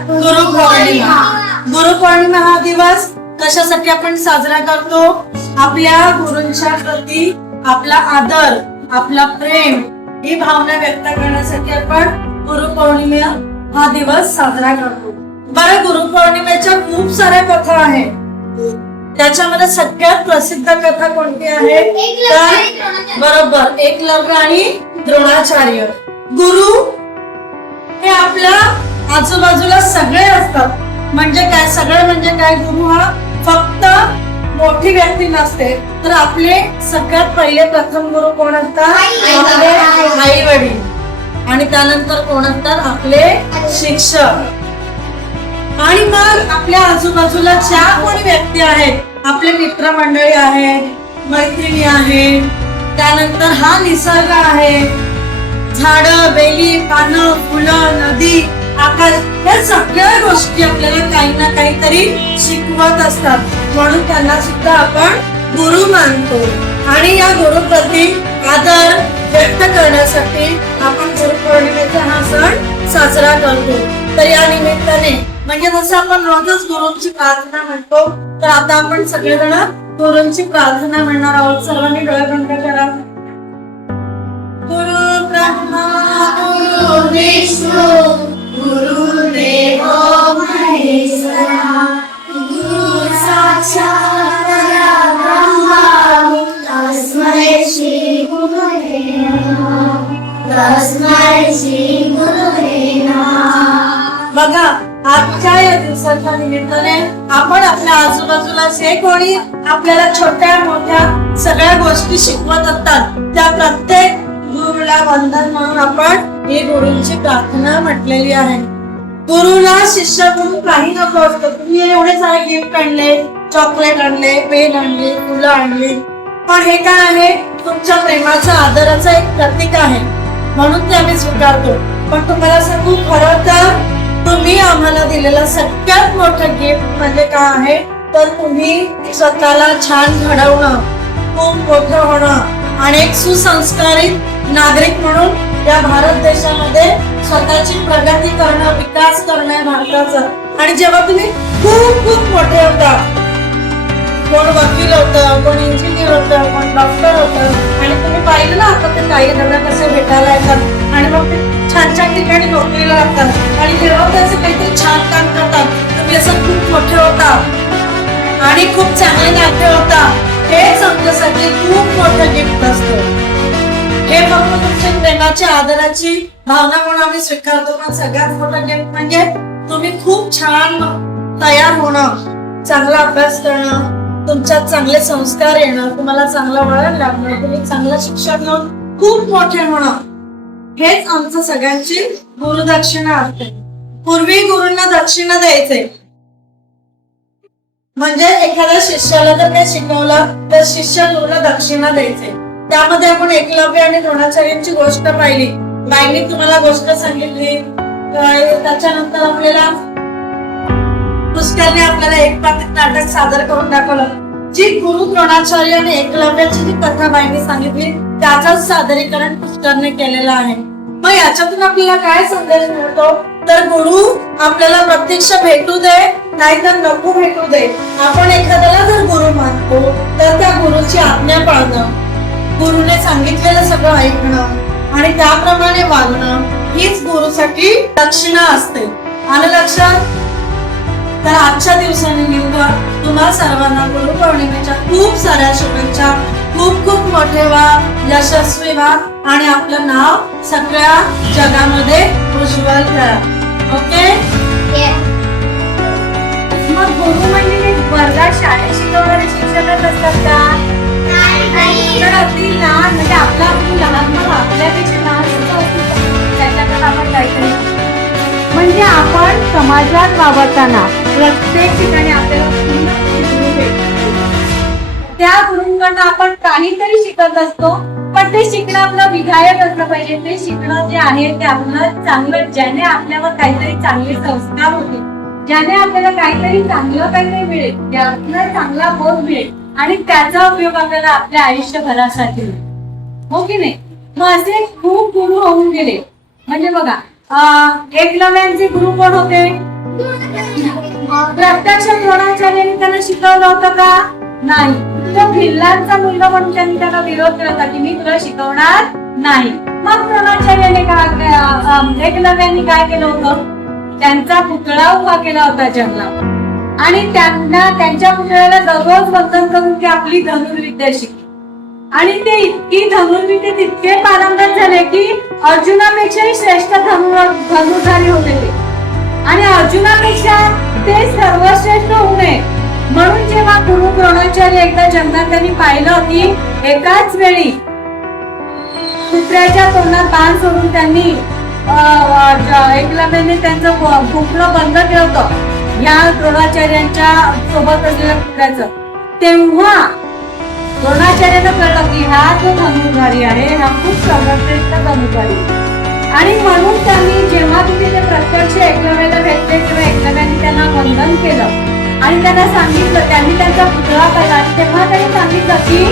गुरुपौर्णिमा. गुरुपौर्णिमा हा दिवस कशासाठी आपण साजरा करतो? आपल्या गुरूंच्या प्रती आपला आदर, आपला प्रेम ही भावना व्यक्त करण्यासाठी आपण गुरुपौर्णिमा हा दिवस साजरा करतो. बरं, गुरुपौर्णिमेच्या खूप साऱ्या कथा आहेत. त्याच्यामध्ये सगळ्यात प्रसिद्ध कथा कोणती आहे? तर बरोबर, एकलव्य आणि द्रोणाचार्य. गुरु हे आपल्या आजूबाजूला सगळे असतात. म्हणजे काय? सगळे म्हणजे काय? गुरु हा फक्त मोठी व्यक्ती नसते, तर आपले सगळ्यात पहिले प्रथम गुरु कोण असतात? आपले आई वडील. आणि त्यानंतर कोण असतात? आपले शिक्षक. आणि मग आपल्या आजूबाजूला ज्या कोणी व्यक्ती आहेत, आपले मित्रमंडळी आहेत, मैत्रिणी आहेत, त्यानंतर हा निसर्ग आहे, झाडं, वेली, पानं, फुलं, नदी, आकाश, या सगळ्या गोष्टी आपल्याला काही ना काहीतरी शिकवत असतात. म्हणून त्यांना सुद्धा आपण गुरु मानतो. आणि या गुरुप्रती आदर व्यक्त करण्यासाठी आपण गुरुपौर्णिमेचा हा सण साजरा करतो. तर या निमित्ताने म्हणजे जसं आपण रोजच गुरूंची प्रार्थना म्हणतो, तर आता आपण सगळेजण गुरूंची प्रार्थना म्हणणार आहोत. सर्वांनी डोळे बंद करा. गुरु ब्रह्मा गुरु विष्णू गुरुदेव महेश्वरा गुरु साक्षात परब्रह्मा तस्मै श्री गुरुवे नमः तस्मै श्री गुरुवे नमः. बघा, आजच्या या दिवसाच्या निमित्ताने आपण आपल्या आजूबाजूला जे कोणी आपल्याला छोट्या मोठ्या सगळ्या गोष्टी शिकवत असतात, त्या प्रत्येक गुरुला वंदन म्हणून आपण ही गुरूंची प्रार्थना म्हटलेली आहे. गुरुला शिष्याकडून काही नको असतं. तुम्ही एवढे सारे गिफ्ट आणले, चॉकलेट आणले, पेन आणले, फुलं आणली, पण हे काय आहे? तुमच्या प्रेमाचा, आदराचा एक प्रतीक आहे, म्हणून ते आम्ही स्वीकारतो. पण तुम्हाला सांगू, खरं तर तुम्ही आम्हाला दिलेलं सगळ्यात मोठं गिफ्ट म्हणजे काय आहे? तर तुम्ही स्वतःला छान घडवणं, खूप मोठं होणं आणि एक सुसंस्कारित नागरिक म्हणून या भारत देशामध्ये स्वतःची प्रगती करणं, विकास करणं भारताचा. आणि जेव्हा तुम्ही खूप खूप मोठे होता, कोण वकील होतं, कोण इंजिनियर होतं, कोण डॉक्टर होतं, आणि तुम्ही पाहिलं ना आता ते काही दादा कसे भेटायला येतात आणि मग ते छान छान ठिकाणी नोकरीला लागतात आणि जेव्हा त्याचे काहीतरी छान काम करतात, तुम्ही असं खूप मोठे होता आणि खूप चांगले नाते होता. हेच आमच्यासाठी खूप मोठं गिफ्ट असतं. हे फक्त तुमच्या प्रेमाची, आदराची भावना म्हणून आम्ही स्वीकारतो. पण सगळ्यात मोठं गिफ्ट म्हणजे तुम्ही खूप छान तयार होणं, चांगला अभ्यास करणं, तुमच्यात चांगले संस्कार येणं, तुम्हाला चांगलं वळण लागणं, तुम्ही चांगलं शिक्षण घेऊन खूप मोठे होणं, हेच आमचं सगळ्यांची गुरुदक्षिणा असते. पूर्वी गुरूंना दक्षिणा द्यायचे, म्हणजे एखाद्या शिष्याला जर काही शिकवलं तर शिष्य गुरुला दक्षिणा द्यायचे. त्यामध्ये आपण एकलव्य आणि द्रोणाचार्यांची गोष्ट पाहिली. बाईंनी तुम्हाला गोष्ट सांगितली. त्याच्यानंतर आपल्याला पुष्करने आपल्याला एक नाटक सादर करून दाखवलं. जी गुरु द्रोणाचार्य आणि एकलव्याची जी कथा बाईंनी सांगितली, त्याचंच सादरीकरण पुष्करने केलेलं आहे. मग याच्यातून आपल्याला काय संदेश मिळतो? तर गुरु आपल्याला प्रत्यक्ष भेटू दे, नाहीतर नको भेटू दे, आपण एखाद्याला जर गुरु मानतो तर त्या गुरुची आज्ञा पाळणं, गुरुने सांगितलेलं सगळं ऐकणं आणि त्याप्रमाणे वागणं, हीच गुरुसाठी दक्षिणा असते. आलं लक्षात? तर आजच्या दिवसानिमित्त तुम्हा सर्वांना गुरुपौर्णिमेच्या खूप साऱ्या शुभेच्छा. खूप खूप मोठे व्हा, यशस्वी व्हा आणि आपलं नाव सगळ्या जगामध्ये उज्ज्वल करा. ओके? मग गुरु म्हणजे वर्गात शाळेत शिकवणारे शिक्षकच असतात का? तर अगदी लहान, म्हणजे आपला लहान मग आपल्यापेक्षा लहान सुद्धा असतो, त्याच्याकडे आपण काहीतरी, म्हणजे आपण समाजात वावरताना प्रत्येक ठिकाणी आपल्याला गुरु भेटतो. त्या गुरूंकडनं आपण काहीतरी शिकत असतो, पण ते शिकणं आपलं विधायक असलं पाहिजे. ते शिकणं जे आहे ते आपलं चांगलं, ज्याने आपल्यावर काहीतरी चांगले संस्कार होते, ज्याने आपल्याला काहीतरी मिळेल, ज्यातनं चांगला बोध मिळेल आणि त्याचा उपयोग आपल्याला आपल्या आयुष्यभरासाठी, हो की नाही? मग असे खूप गुरु होऊन गेले. म्हणजे बघा, एकलव्यांचे गुरु कोण होते? प्रत्यक्ष द्रोणाचार्यांनी त्यांना शिकवलं होतं का? नाही. तो भिल्लांचा मुलगा म्हणून त्यांनी त्याला विरोध केला होता की मी तुला शिकवणार नाही. मग द्रोणाचार्याने एकलव्याने काय केलं होतं? त्यांचा पुतळा उभा केला होता जंगलात आणि त्यांना त्यांच्या पुतळ्याला दररोज वंदन करून ती आपली धनुर्विद्या शिकली आणि ते इतकी धनुर्विद्या तितके पारंगत झाले की अर्जुनापेक्षाही श्रेष्ठ धनुर्धारी होते ते आणि अर्जुनापेक्षा ते सर्वश्रेष्ठ होऊ नये म्हणून जेव्हा गुरु द्रोणाचार्य एकदा जंगलात त्यांनी पाहिलं की एकाच वेळी कुत्र्याच्या तोंडात बाण सोडून त्यांनी एकलव्याने त्यांचं भुंकणं बंद केलं होतं या द्रोणाचार्यांच्या सोबत असलेल्या कुत्र्याचं, तेव्हा द्रोणाचार्यानं कळलं की हा जो धनुर्धारी आहे हा खूप सर्वश्रेष्ठ धनुर्धारी आणि म्हणून त्यांनी जेव्हा तिथे ते प्रत्यक्ष एकलव्याला भेटले तेव्हा एकलव्याने त्यांना वंदन केलं आणि त्यांना सांगितलं, त्यांनी त्यांचा पुतळा पाहिला आणि तेव्हा त्यांनी सांगितलं की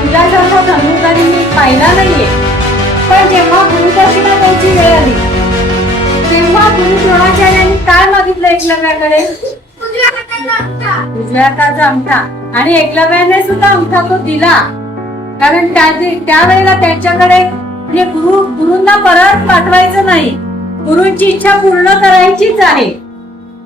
तुझ्यासारखा धनुर्धारी मी पाहिला नाहीये. पण जेव्हा गुरुदक्षिणा द्यायची वेळ आली तेव्हा गुरु द्रोणाचार्यांनी काय मागितलं एकलव्याकडे? उजव्या हाताचा अंगठा. आणि एकलव्याने सुद्धा अंगठा तो दिला कारण त्यावेळेला त्यांच्याकडे म्हणजे गुरूंना परत पाठवायचं नाही, गुरूंची इच्छा पूर्ण करायचीच आहे.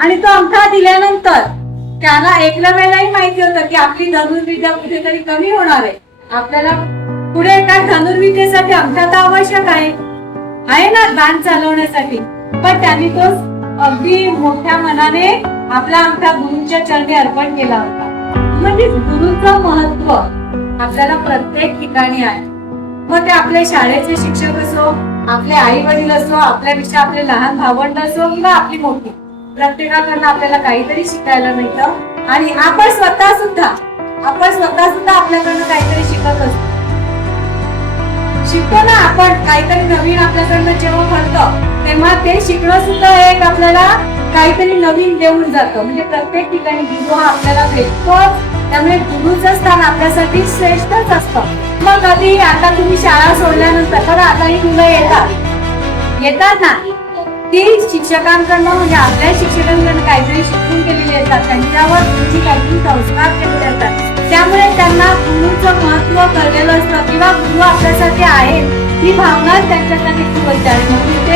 आणि तो अंगठा दिल्यानंतर त्याला एकलव्यालाही माहिती होतं की आपली धनुर्विद्या कुठेतरी कमी होणार आहे, आपल्याला पुढे एका धनुर्विद्येसाठी अंगठा तर आवश्यक आहे ना बाण चालवण्यासाठी. पण त्यांनी तो अगदी मोठ्या मनाने आपला अंगठा गुरूंच्या चरणी अर्पण केला होता. म्हणजे गुरूंचं महत्व आपल्याला प्रत्येक ठिकाणी आहे. मग ते आपले शाळेचे शिक्षक असो, आपले आई वडील असो, आपल्यापेक्षा आपले लहान भावंड असो किंवा आपली मोठी, प्रत्येकाकडनं आपल्याला काहीतरी शिकायला मिळतं आणि आपण स्वतः सुद्धा आपल्याकडनं काहीतरी शिकत असतो. शिकतो ना आपण काहीतरी नवीन आपल्याकडनं जेव्हा घडतं तेव्हा ते शिकणं सुद्धा एक आपल्याला काहीतरी नवीन देऊन जातं. म्हणजे प्रत्येक ठिकाणी गुरु हा आपल्याला भेटतो, त्यामुळे गुरुचं स्थान आपल्यासाठी श्रेष्ठच असतं. मग कधी आता तुम्ही शाळा सोडल्यानंतर बरं आता ही मुलं येतात ना, ती शिक्षकांकडनं म्हणजे आपल्या शिक्षकांकडनं काहीतरी शिकून केलेली असतात, त्यांच्यावर तुमची काहीतरी संस्कार केलेले असतात. त्यामुळे त्यांना गुरुचं महत्व कळलेलं असतं किंवा गुरु आपल्यासाठी आहे ही भावना त्यांच्यासाठी खूप असते आणि म्हणून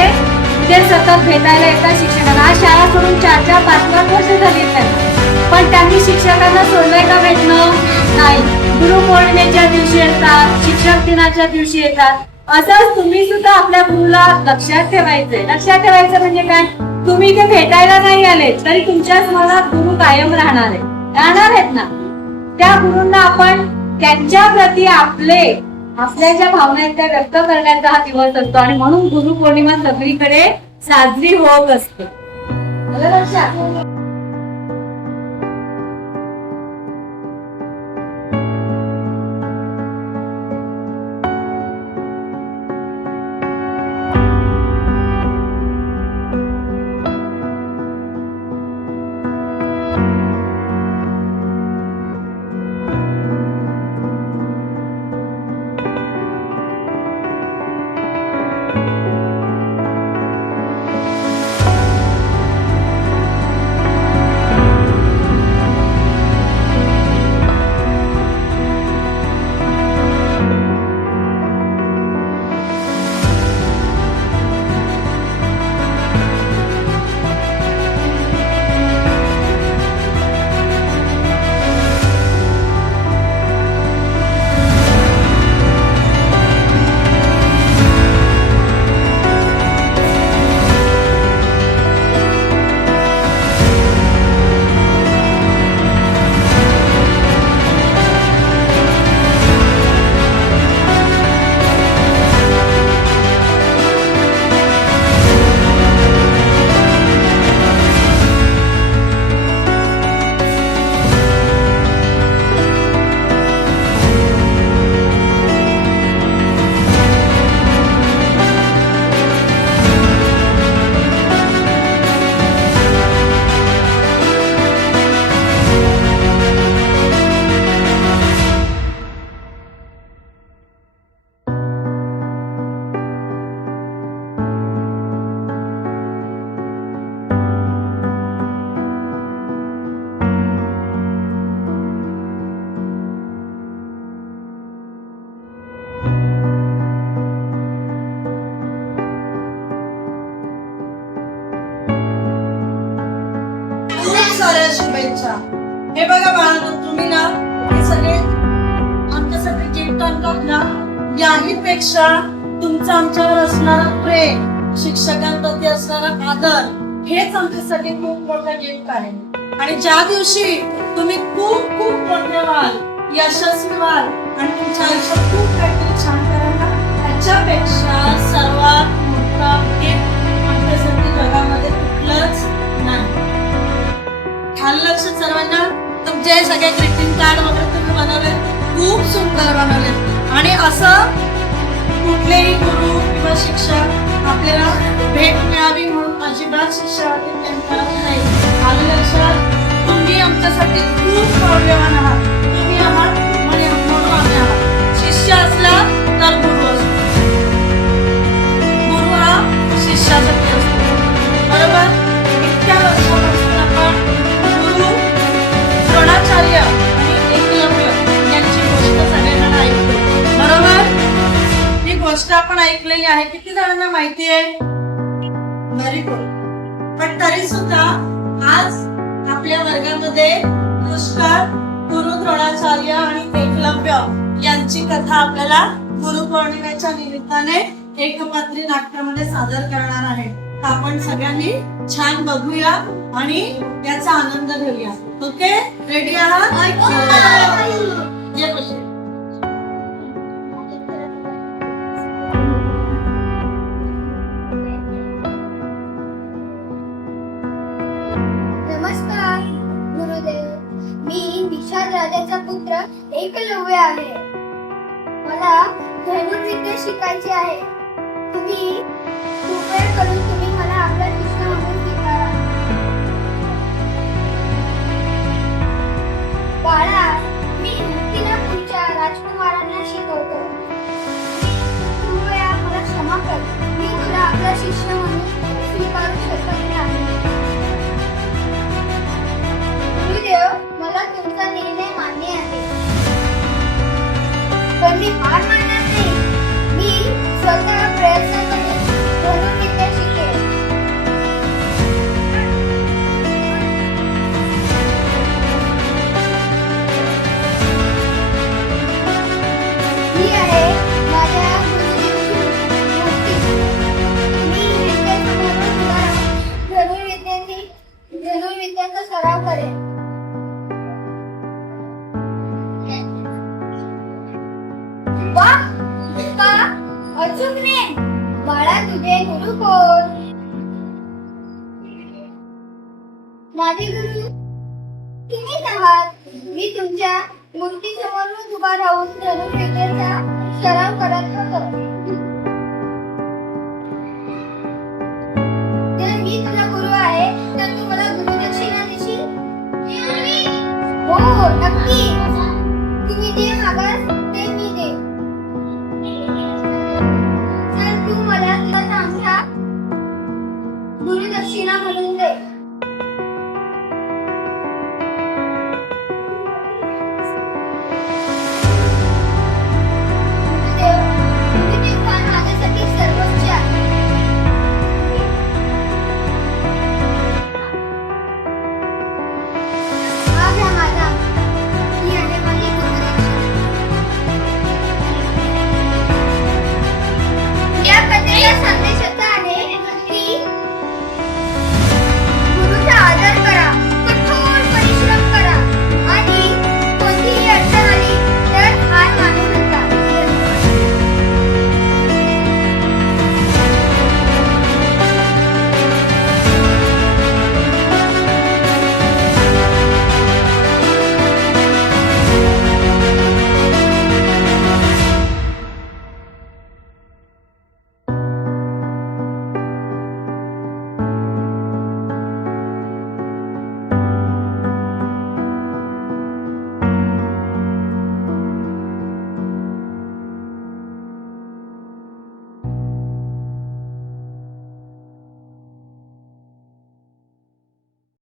ते सतत भेटायला येतात शिक्षकांना. आज शाळा सोडून 4-4, 5-5 वर्ष झाली त्यांना, पण त्यांनी शिक्षकांना सोडलंय का भेटणं? नाही. गुरुपौर्णिमेच्या दिवशी येतात, शिक्षक दिनाच्या दिवशी येतात. असंच तुम्ही सुद्धा आपल्या गुरुला लक्षात ठेवायचंय. लक्षात ठेवायचं म्हणजे काय? तुम्ही ते भेटायला नाही आले तरी तुमच्याच मनात गुरु कायम राहणार आहेत ना. त्या गुरूंना आपण त्यांच्या प्रती आपल्या ज्या भावना आहेत त्या व्यक्त करण्याचा हा दिवस असतो आणि म्हणून गुरुपौर्णिमा सगळीकडे साजरी होत असते. लक्षात शुभेच्छा. हे बघा बाळांनो, तुम्ही ना हे सगळे आमच्यासाठी गिफ्ट आणतात ना, याहीपेक्षा तुमचं आमच्यावर असणारं प्रेम, शिक्षकांप्रती असणारा आदर, हेच आमच्यासाठी खूप मोठं गिफ्ट आहे. आणि ज्या दिवशी तुम्ही खूप खूप मोठे व्हाल, यशस्वी व्हाल आणि तुमच्या आयुष्यात खूप काहीतरी छान कराल ना, त्याच्यापेक्षा सर्वात मोठा गिफ्ट आमच्यासाठी जगामध्ये कुठलंच नाही. आलं लक्षात सर्वांना? तुमचे सगळे ग्रीटिंग कार्ड वगैरे तुम्ही बनवले, खूप सुंदर बनवले. आणि असं कुठलेही गुरु किंवा शिक्षक आपल्याला भेट मिळावी म्हणून अजिबात शिष्यवृत्ती करत नाही. आलं लक्षात? तुम्ही आमच्यासाठी खूप मौल्यवान आहात. तुम्ही आहात म्हणून आम्ही आहात. शिष्य असला तर गुरु असतो, गुरु हा शिष्यासाठी असतो. बरोबर? इतक्या वर्षापासून आपण गुरु द्रोणाचार्य आणि एकलव्य यांची गोष्ट सगळ्यांना ऐकतो. बरोबर? ही गोष्ट आपण ऐकलेली आहे. किती जणांना माहिती आहे? Very good. पण तरी सुद्धा आज आपल्या वर्गामध्ये पुष्कळ गुरु द्रोणाचार्य आणि एकलव्य यांची कथा आपल्याला गुरुपौर्णिमेच्या निमित्ताने एकपात्री नाट्यामध्ये सादर करणार आहे. आपण सगळ्यांनी छान बघूया आणि याचा आनंद घेऊया. ओके, रेडी आहात? ये बसे. नमस्कार गुरुदेव. मी निषाद राजाचा पुत्र एकलव्य आहे. मला धनुर्विद्या शिकायची आहे. तुम्ही कृपया करून तुम्ही मला आपला शिष्य म्हणून स्वीकारा. बाळा, मी हस्तिनापूरच्या राजकुमारांना शिकवतो. कृपया मला क्षमा कर. मी तुला आपला शिष्य म्हणून स्वीकारू शकत नाही. गुरुदेव, मला तुमचा निर्णय मान्य आहे, पण मी हार मानणार नाही. मी स्वतः प्रयत्न करून धनुर्विद्या शिकेन. ही आहे माझ्या गुरुजींची मूर्ती. मी ह्यांच्यासमोर धनुर्विद्यांचा सराव करेन. वाह, इतका अचूक रे. बाळा, तुझे गुरु कोण? माझे गुरु तुम्हीच आहात. मी तुमच्या मूर्तीसमोर उभा राहून धनुर्विद्येचा सराव करत होतो. तर मी तुला गुरु आहे, तर तू मला गुरुदक्षिणा देशील? हो, नक्की. तुम्ही जे मागाल ते मी देईन. तर तू मला तुझा चांगला गुरुदक्षिणा म्हणून दे.